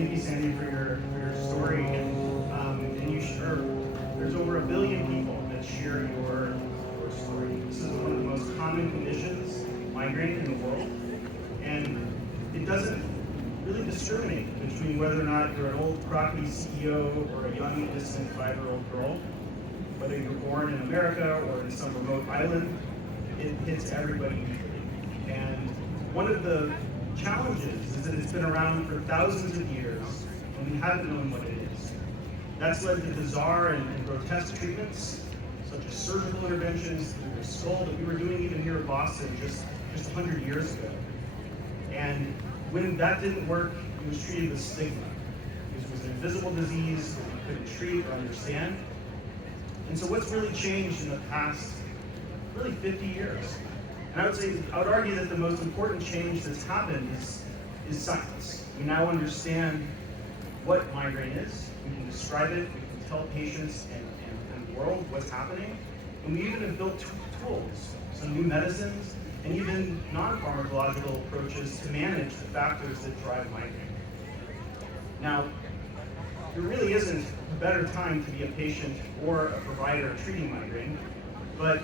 thank you, Sandy, for your story. And you share, there's over 1 billion people that share your story. This is one of the most common conditions, migraine, in the world. And it doesn't really discriminate between whether or not you're an old crotchety CEO or a young, innocent 5-year-old girl. Whether you're born in America or in some remote island, it hits everybody equally. And one of the challenges is that it's been around for thousands of years, and we haven't known what it is. That's led to bizarre and grotesque treatments, such as surgical interventions through the skull that we were doing even here in Boston just 100 years ago. And when that didn't work, it was treated with stigma. It was an invisible disease that we couldn't treat or understand. And so what's really changed in the past, really 50 years? And I would argue that the most important change that's happened is science. We now understand what migraine is. We can describe it. We can tell patients and the world what's happening. And we even have built tools, some new medicines, and even non-pharmacological approaches to manage the factors that drive migraine. Now, there really isn't a better time to be a patient or a provider treating migraine, but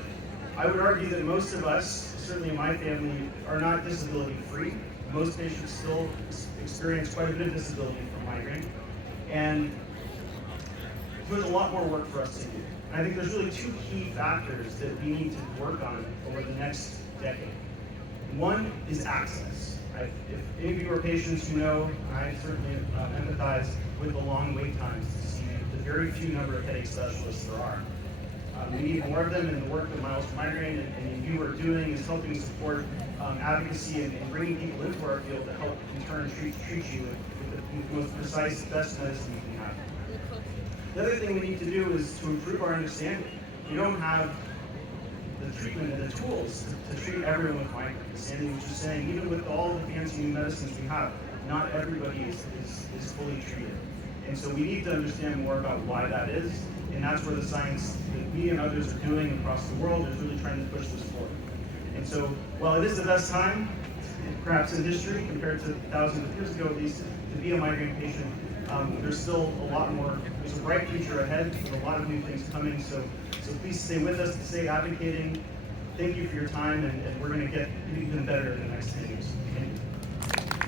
I would argue that most of us, certainly in my family, are not disability-free. Most patients still experience quite a bit of disability from migraine, and there's a lot more work for us to do. And I think there's really 2 key factors that we need to work on over the next decade. One is access. If any of you are patients who know, I certainly empathize with the long wait times to see the very few number of headache specialists there are. We need more of them, and the work that Miles for Migraine and you are doing is helping support advocacy and bringing people into our field to help in turn treat you with the most precise, best medicine you can have. The other thing we need to do is to improve our understanding. We don't have the treatment and the tools to treat everyone with migraine. Sandy was just saying, even with all the fancy new medicines we have, not everybody is fully treated. And so we need to understand more about why that is, and that's where the science that we and others are doing across the world is really trying to push this forward. And so while it is the best time, perhaps in history, compared to thousands of years ago at least, to be a migraine patient, there's still a lot more, there's a bright future ahead, with a lot of new things coming, so please stay with us, stay advocating. Thank you for your time, and we're going to get even better in the next 10 years. Thank you.